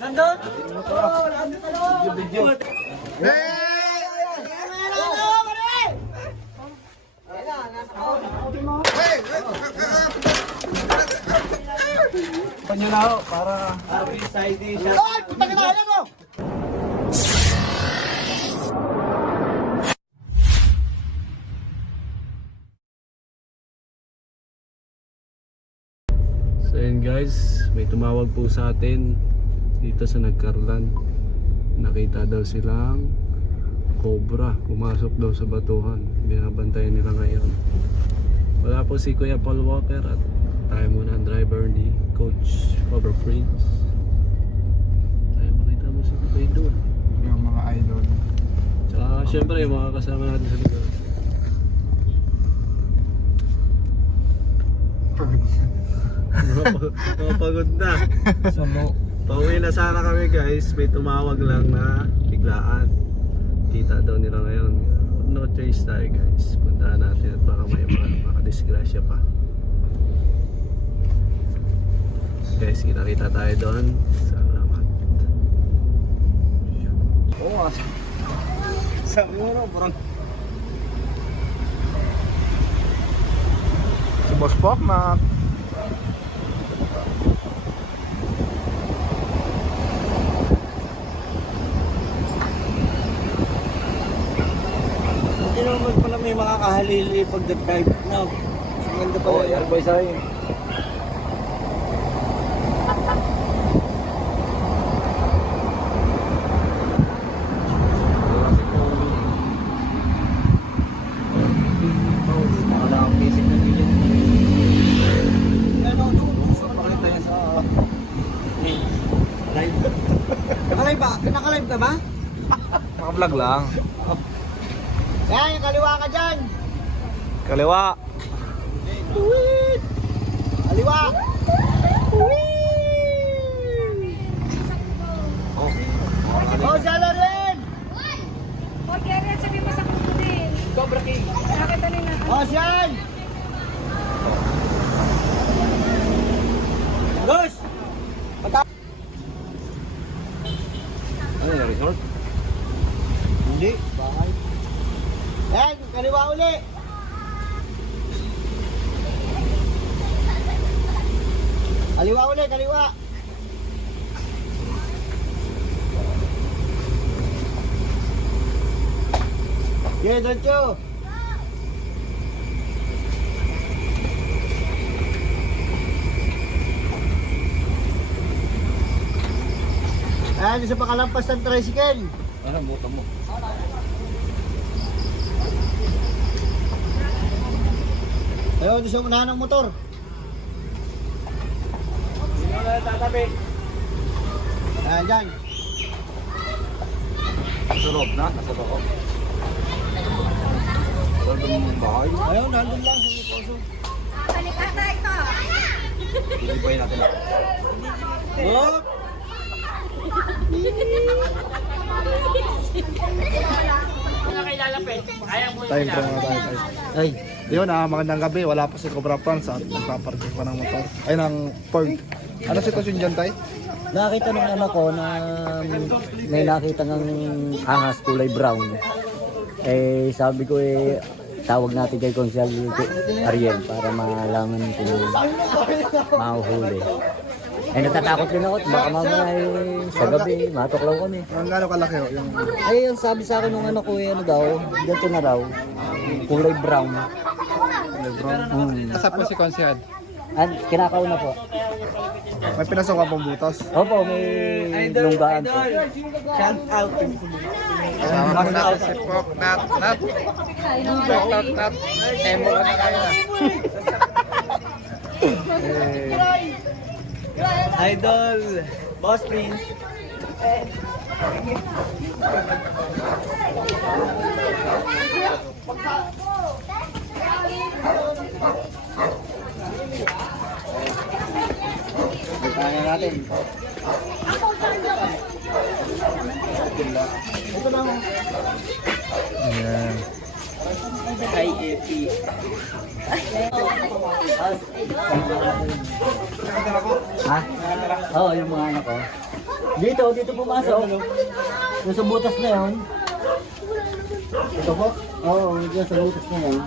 Nandun? Oo, nandun. Panyo na ho, para... Side shot. Ay, puta ka na mo! So yun guys, may tumawag po sa atin dito sa Nagkarlan. Nakita daw silang cobra pumasok daw sa batuhan. Binabantayan nila ngayon. Wala po si Kuya Paul Walker at tayo muna ang driver ni Coach Cobra Prince. Tayo makita mo si Kuya doon. Yung mga idol. Tsaka syempre yung mga kasama natin sa lugar. Pagod na. Pauwi na sana kami guys. May tumawag lang na biglaan. Kita daw nila ngayon. No choice tayo guys. Puntahan natin at baka may makadisgrasya pa. Guys, kita-kita tayo doon. Salamat. Oo, sabi mo na, parang... Si Boss Pop na... Hindi naman pala may mga kahalili pag-drive na. Maganda pala. Oo, yan boy sa'yo. Wala akong basic na video. Ano, gusto ko pakita yan sa live. Nakalive ba? Nakalive ka ba? Naka-vlog lang. Yan, kaliwa ka dyan. Kaliwa. Tuwid! Kaliwa! Oh, sala rin! Okay, rin sabi mo sa kundi. Cobra King. Nakita nila. Oh, siyan! Gus! Ano yung resort? Hindi, bahay. Yan, kaliwa uli. Kaliwa uli, kaliwa. Yeah, don't you? Ayan, sa pakalampas ng tricycle. Ano, buto mo? Ayaw, doon sa unahan ng motor. Hindi mo na tatabi. Ayan, dyan. Nasa loob na, nasa loob. Sa loob ng bahay. Ayaw, nandun lang sa Nicoso. Palikata ito. Hindi pa yun natin. Oh! Time ko na tayo. Ay, yun magandang gabi. Wala pa si Cobra France at nagpaparking pa ng motor. Ay, ng Ford. Ano sitwasyon dyan, Tay? Nakita nung anak ko na may nakita ng angas kulay brown. Eh, sabi ko tawag natin kay Consial Ariel para malaman kung mahuhuli. Eh, natatakot din ako. Baka mamaya sa gabi, matuklaw kami. Ang gano'ng kalaki ho? Yung... Ay, ang sabi sa akin nung anak ko ano daw, ganito na raw, kulay brown. Nasa po si Consiad? Kinakaw na po. May pinasok ka pong butas? Opo, may lunggaan po. Shout out. Sama ko na si Pop, Nat. Emo ka na kayo na. Idol, Boss Prince. Kaya natin. Ito lang. Ayan. Hi, Epi. Ha? Oo, yung mga anak ko. Dito pumasok. Yung sa butas na yun. Ito po. Oo, yung sa butas na yun.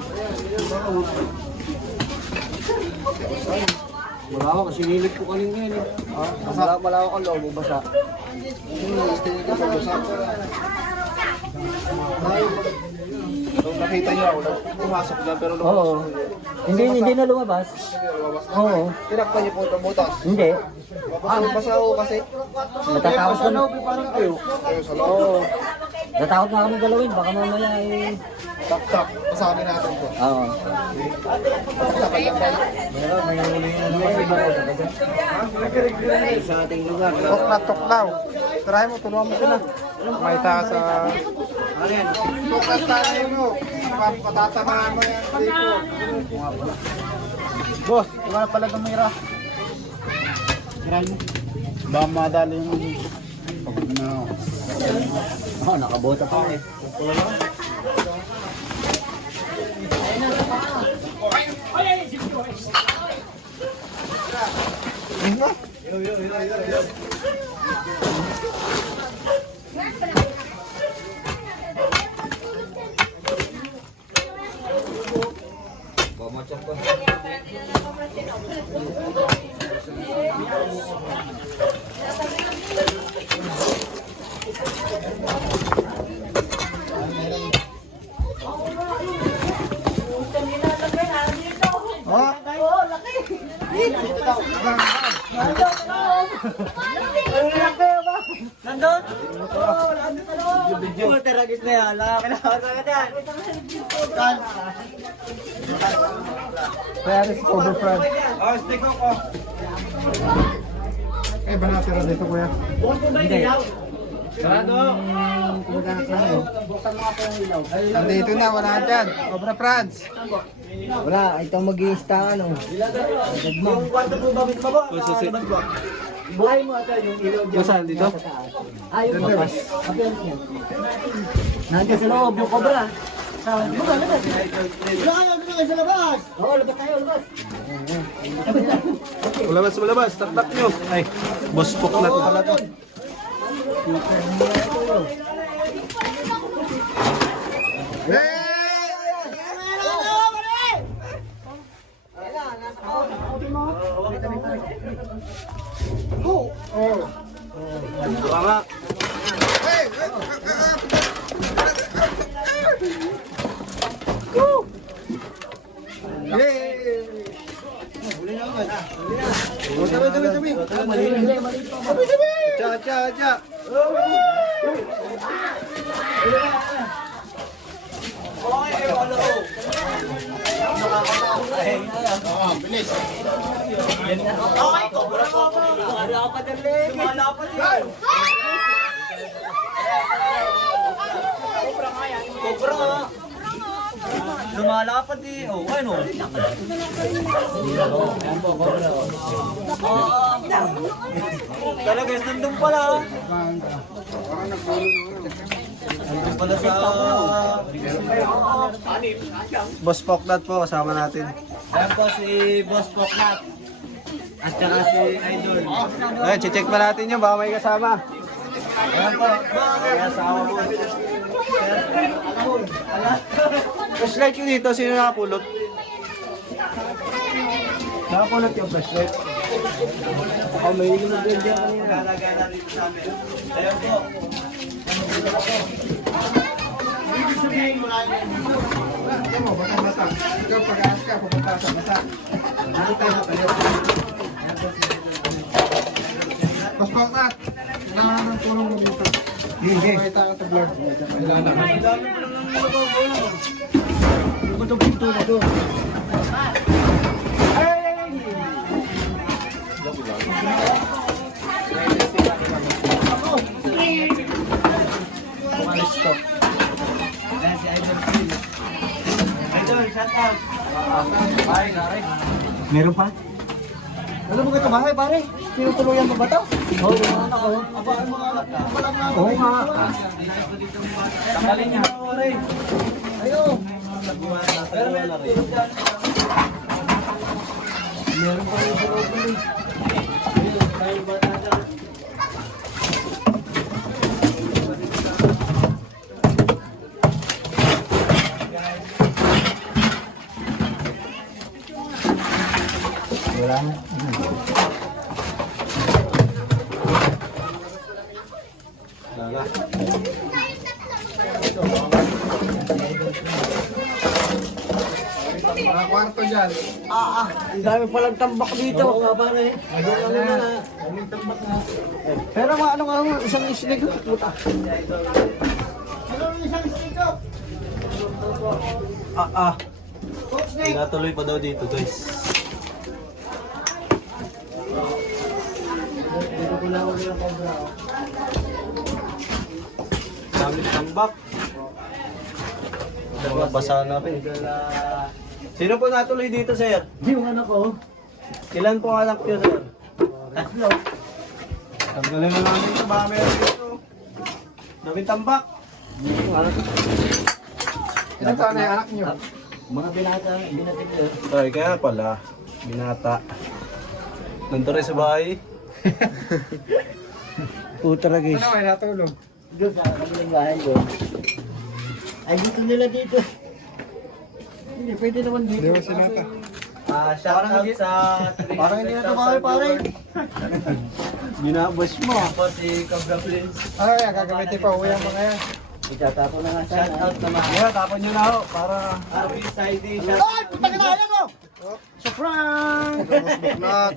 Wala kasi nilip ko kanina yun eh. Wala ako ang loob, basa. Tingin ka sa usap. Nung nakita niyo ako, pumasok na pero Oo. Hindi na lumabas. Oo. tinakpan niyo po itong butas. Hindi. Basa ako kasi. Natatakot ka na. Parang kayo. Kayo sa loob. Oo. Natatakot na kami galawin. Baka mamaya eh. Tak-tak. Pasabi natin po. Oo. Tak-takan lang tayo. Sa ating lugar. Tuklaw. Try mo, tulungan mo sila. May taas sa... Tuklas tayo mo. Patatamaan mo yan. Boss, wala pala gamira. Baka madali yung... Oo, nakabota pa eh. Nandun? Oo, nandun ka naman. Yung teragis na yan. Kailangan ka yan. Paris overfront. Eh, ba natira dito kuya? Hindi. Nandito na, wala dyan. Cobra France. Wala, ito mag-i-ista ano. Yung kwarto po bakit ba ba? Buhay mo ata yung ilaw dyan. Saan, dito? Yung labas. Nandiyan sa loob, yung cobra. Labas. Wala kayo sa labas. Oo, labas tayo, labas. Malabas. Tak-tak nyo. Ay, boss poklat pala to. Baka nga. Cha. Lumalapad eh. Oh, ano? Talaga, nandun pala. Nandun pala sa... Boss poklat po, kasama natin. Ayan po si Boss Poknat. At saka si Idol. Ay, check pa natin yun, baka may kasama. Ayan po. Kasama po. Flashlight yun dito, sino nakapulot? Nakapulot yung flashlight. Baka may nag-blend yan kanina. Lalagay na dito sa amin. Ayan po. Bata. Ikaw pag-aas ka, pupunta sa bata. Ano tayo tayo? Mas bakit? Kailangan ng tulong mo dito. Hindi. Makita ka sa vlog. Ano ba itong pinto na doon? Ayan si Idol Phil. Idol, shout out. Ay, naray. Meron pa? Alam mo ka bahay pare? Tinutuluyan mo ba ito? Oo, yung mga anak ko. Oo nga. Tanggalin niya. Ayo. Pero meron tulog dyan. meron pa rin sa loob ko eh. Ayun, bata na. Wala na. Mga kwarto dyan. Ang dami palang tambak dito. Oo nga pare. Ayun lang na. Daming tambak na. Pero mga ano nga isang islig. Puta. Natuloy pa daw dito guys. Dito ko lang ulit ang cobra. Daming tambak. Basa na rin. Sino po natuloy dito, sir? Yung anak ko. Ilan po anak niyo, sir? Tatlo. Tanggalin na namin ito, baka meron dito. Daming tambak. Yung anak ko. Ilan taon na yung anak nyo? Mga binata, binatig ko. Ay, kaya pala. Binata. Nandun rin sa bahay. Putra guys. Ano ay natulog? Doon sa kabilang bahay ko. Ay dito nila dito. Hindi, pwede naman dito. Di ba sinata? Shout out sa Parang hindi na tumahay pare. Ginabas mo. Ako si Cobra Prince. Ano yan, gagamitin pa, uwi ang mga yan. Itatapo na nga Shout sana. out naman. Yeah, tapon nyo na ho. Para RB Side. Ay! Puta ka na mo! Surprise! Tapos buklat.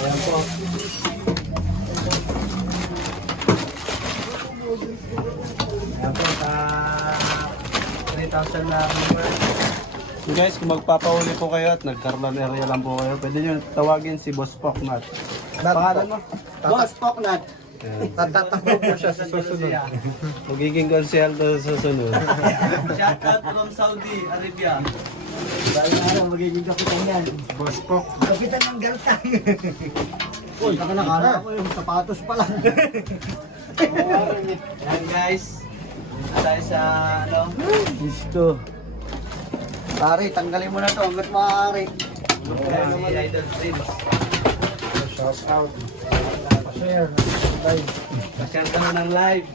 Ayan po. Ayan po, 3,000 na number. So guys, kung magpapauli po kayo at nagkarlan area lang po kayo, pwede nyo tawagin si Boss Poknat. Pangalan mo? Boss Poknat. Tatatakbo mo siya sa susunod. Magiging konsehal to sa susunod. Shout out from Saudi Arabia. Dahil nga lang magiging kapitan yan. Boss Pok. Kapitan ng galtang. Uy, taka na kala ko yung sapatos pa lang. Yan guys. Tayo sa ano? Gusto. Pare, tanggalin mo na to hanggat maaari. Si Idol Prince. Shout out. Pa-share. Live. Pasyal ka na ng live.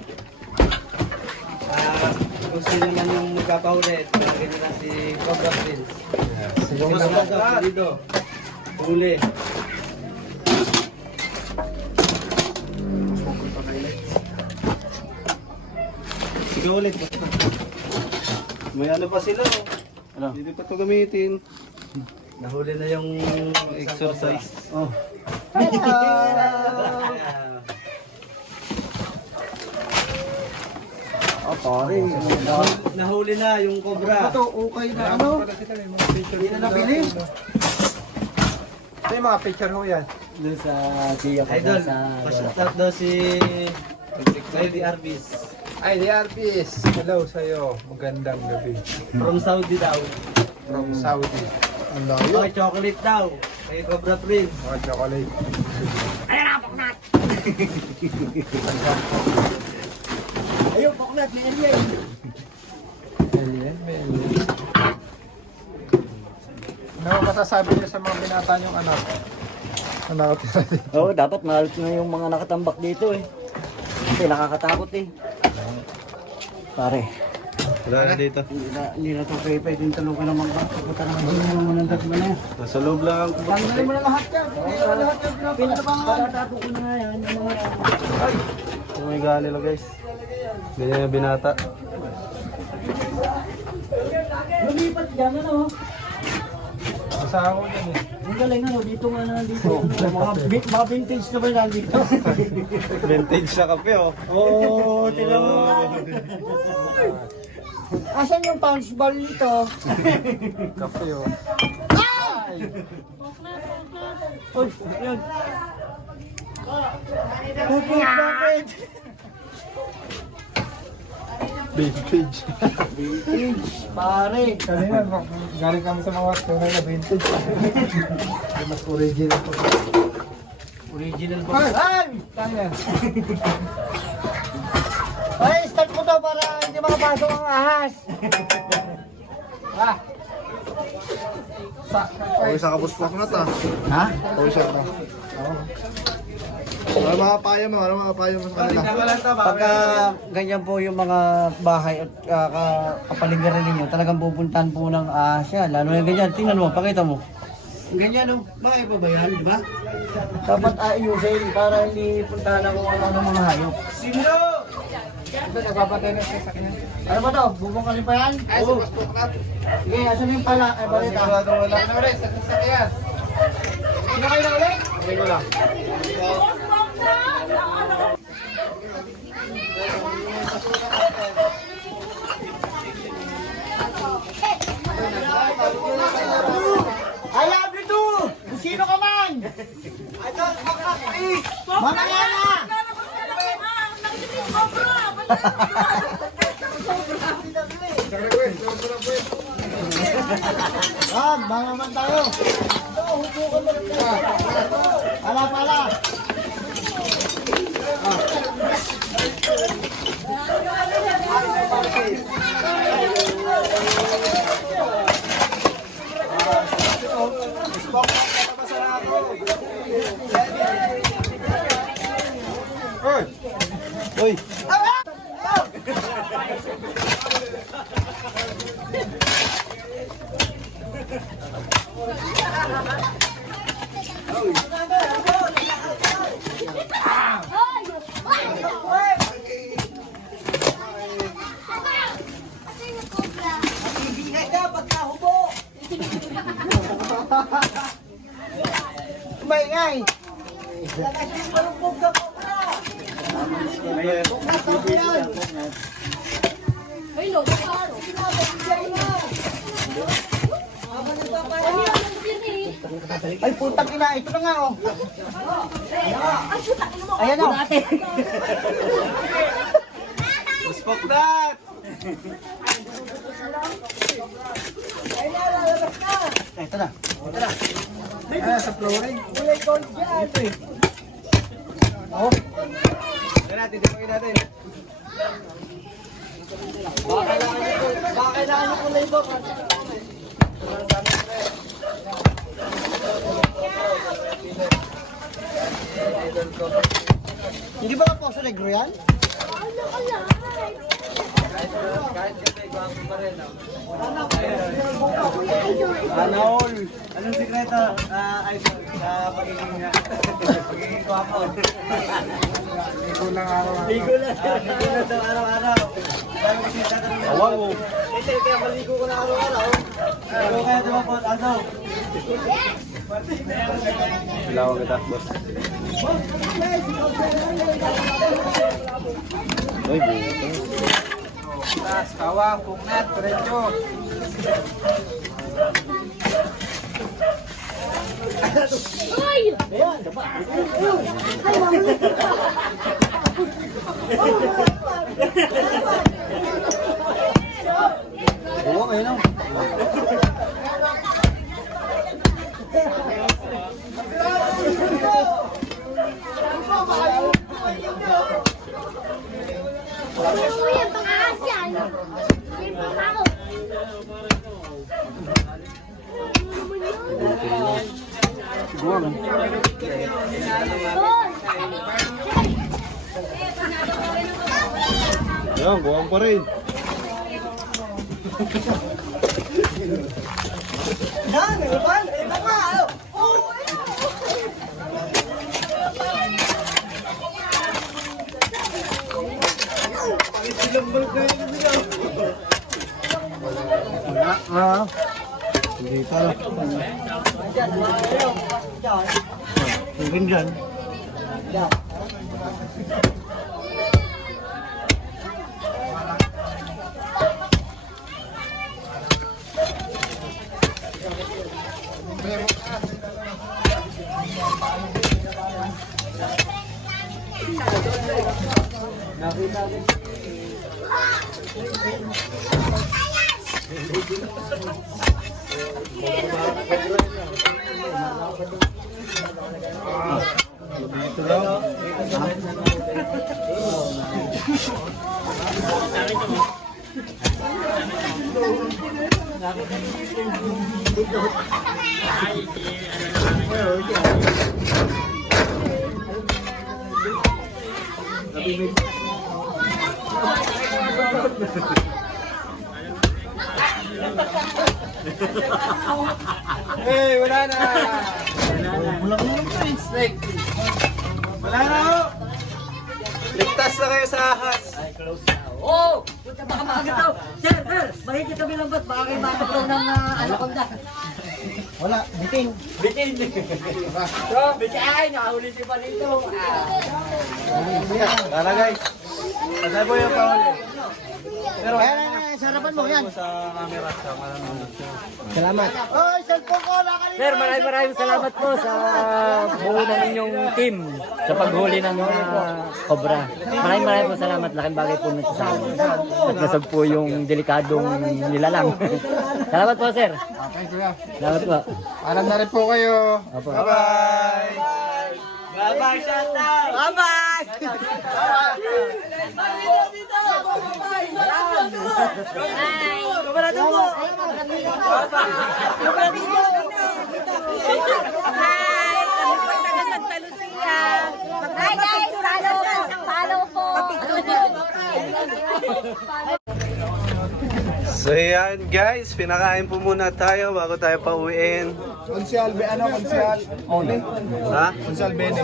Kung sino man yung magpapaulit, tawagin nila si Cobra Prince. Sige Mas na. mga dito. Huli. Sige ulit. May ano pa sila. Oh. Ano? Hindi pa ito gamitin. Nahuli na yung Exercise. Oh. Oh, pare. Nahuli na yung Cobra. Ito, okay na ano? Hindi na nabili. Ito yung mga picture ho yan. Doon sa tiya ko Idol, sa... pa-shout out daw si Lady Arbis. Ay, the RPS. Hello sa'yo. Magandang gabi. From Saudi daw. From Saudi. Ang layo. Okay, chocolate daw. Kay Cobra Prince. Mga chocolate. Ayun, Poknat, may alien. Alien, may alien. Ano masasabi niyo sa mga binata niyong anak? Na nakatira dito. Oo, dapat mahalos na yung mga nakatambak dito eh. Kasi nakakatakot eh. Pare, Wala na dito. hindi na ito kayo pwedeng tulungan ng mga kaputan naman din yung mga nandag mo na yan. Nasa loob lang ang kubot. Tanggalin mo na lahat yan. Tanggalin mo na lahat yan. Pinabangan. Patatapo ko na nga yan. Yung mga... Oh my god nila guys. Ganyan yung binata. Lumipat dyan ano. Masahan ko yan eh. Ang galing ano, dito nga na dito. Mga vintage na ba nandito? Vintage na kape oh. Oo, tilang mo nga. Asan yung punch ball nito? Kape oh. Uy, yun. Bakit? Vintage. Vintage, pare. Kanina, galing kami sa mga tunay na vintage. Mas original po. Original Ay! Ay! Tayo. Ay, Bubuksan ko to para hindi makapasok ang ahas. Pawis sa kabuspak na ta. Ha? Pawis na. Ano mga payo mo? Ano mga payo mo sa kanila? Pagka ganyan po yung mga bahay at kapaligiran ninyo, talagang pupuntahan po ng ahas yan. Lalo na ganyan, tingnan mo, pakita mo. Ganyan o, bahay pa ba yan, di ba? Dapat ayusin para hindi puntahan ako ng mga hayop. Sino? Ito, nagpapatay na sa kanya. Ano ba to? Bubungkalin pa yan? Ay, sa pasok na. Sige, asan yung pala? Ay, balita. Sigurado wala na ulit, sa sasakyan. Sino kayo na ulit? Hindi ko lang. I love you too! Kung sino ka man! Mamaya na! Mga man tayo! Pala! Uy! Maingay! Ay, putang ina, ito na nga oh. Ayan oh. Fuck that! Ito na. Sa flooring. Kulay gold dyan. Ito eh. Oh. Yan natin, dipakin natin. Baka kailangan yung kulay gold. Hindi ba po sa negro yan? Anol! Anong sikreto, idol, sa pagiging guwapo? Ligo lang araw-araw. Ligo lang daw araw-araw. Dami kasi tatanong. Awal mo. Ito, kaya maligo ko na araw-araw. Ligo kaya diba po, ano? Ilaw kita, boss. Uy, buto. Kawang, pungat, diretso. Oo, ayun o. Yan, guwang pa rin. Yan, iban! Ito nga! Hindi pa lang. Tingin dyan. Ito daw. Hey, wala na. Wala na ng snake. Wala na ho. Ligtas na kayo sa ahas. Oh! Punta baka maaga daw. Sir, mahigit kami lang ba't? Baka kayo makapagaw ng anaconda. Wala, bitin. Bitin. So, bitin. Ay, nakahuli si Palito. Tara guys. Pasay po yung pahuli. Pero sarapan mo yan. sa camera sa malamang. Salamat. Oy, cellphone ko, nakalito. Sir, maraming salamat po sa buo ng inyong team sa paghuli ng cobra. Maraming po salamat. Laking bagay po nito sa amin. At nasag po yung delikadong nilalang. Salamat po, sir. Okay, kuya. Salamat po. Alam na rin po kayo. Opo. Bye-bye. Bye-bye, shout out! Bye-bye! Kabarado mo! Hi! Kami po taga Santa Lucia. Hi guys! Follow po! So yan guys, pinakain po muna tayo bago tayo pauwiin. Konsyal, konsyal? Ha? Konsyal Bene.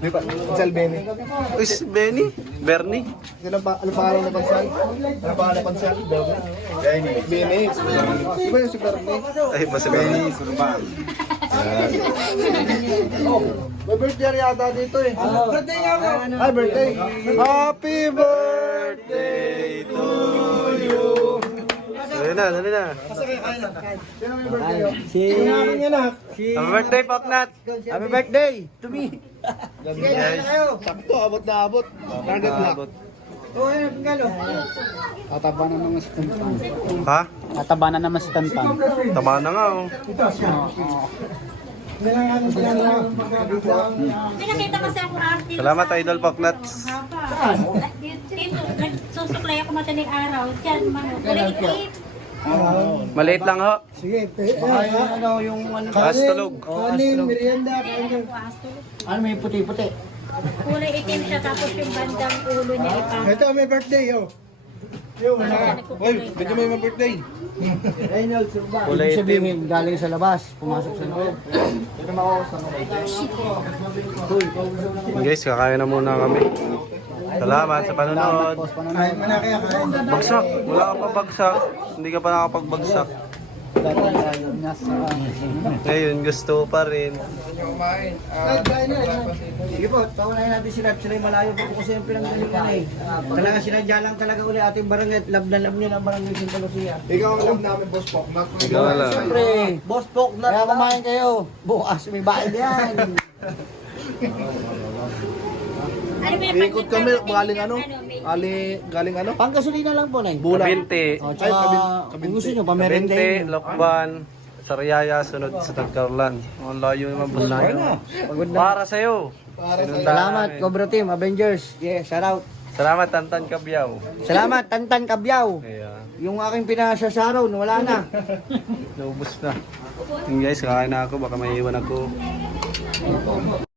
Di ba? Konsyal Bene. Is Benny? Bernie? Ano pangalan na konsyal? Ano pangalan na konsyal? Bene. Bene. Di ba yung si Berne? Ay, basta Benny. May birthday yata dito eh. Birthday nga mo. Ay, birthday. Happy birthday to you. Dali na, dali na. Sino may birthday? Si... Happy birthday, Paknat! Happy birthday to me! Guys, Sakto, abot na abot. Target lock. Oh, ayun, galo. Tataba na naman si Tantan. ha? Tataba na naman si Tantan. Tama na nga oh. Pinakita kasi ako artist. Salamat, Idol Paknat. Dito, nagsusuklay ako madaling araw. Diyan, maliit. Maliit lang ho. Baka yung ano, yung ano. Astolog. merienda. Ano, may puti-puti. Kulay itim siya tapos yung bandang ulo niya ipang. Ito, may birthday, yo. Yo, wala. Uy, bigyan mo yung birthday. Reynolds, ba? Kulay Ibig sabihin, galing sa labas, pumasok sa loob. Guys, kakain na muna kami. Salamat sa panonood. Kain mo na kaya, kain. Bagsak. Wala ka pa bagsak. Hindi ka pa nakapagbagsak. Ngayon, gusto pa rin. Sige po, paunahin natin si Rap. Sila yung malayo po kasi yung pinanggalingan eh. Talaga sinadya lang talaga uli ating barangay. Love na love niya ng barangay Santa Lucia. Ikaw ang alam namin, Boss Pokmak. Ikaw lang. Siyempre, Boss Pok na. Kaya kumain kayo. Bukas may bahay yan. Ano ba yung Ikot kami, galing ano? Galing ano? Panggasolina lang po na Kabinte. O, tsaka, kung gusto nyo, pamerenda Kabinte, yun. Lokban, Sariaya, sunod sa Tagkarlan. Ang layo naman po tayo. Para sa'yo. Pinuntahan Salamat, namin. Cobra Team, Avengers. Yeah, shout out. Salamat, Tantan Kabyaw. Salamat, Tantan Kabyaw. Kaya, Yung aking pinasasaraw, wala na. naubos na. Yung guys, kakain na ako. Baka may iwan ako.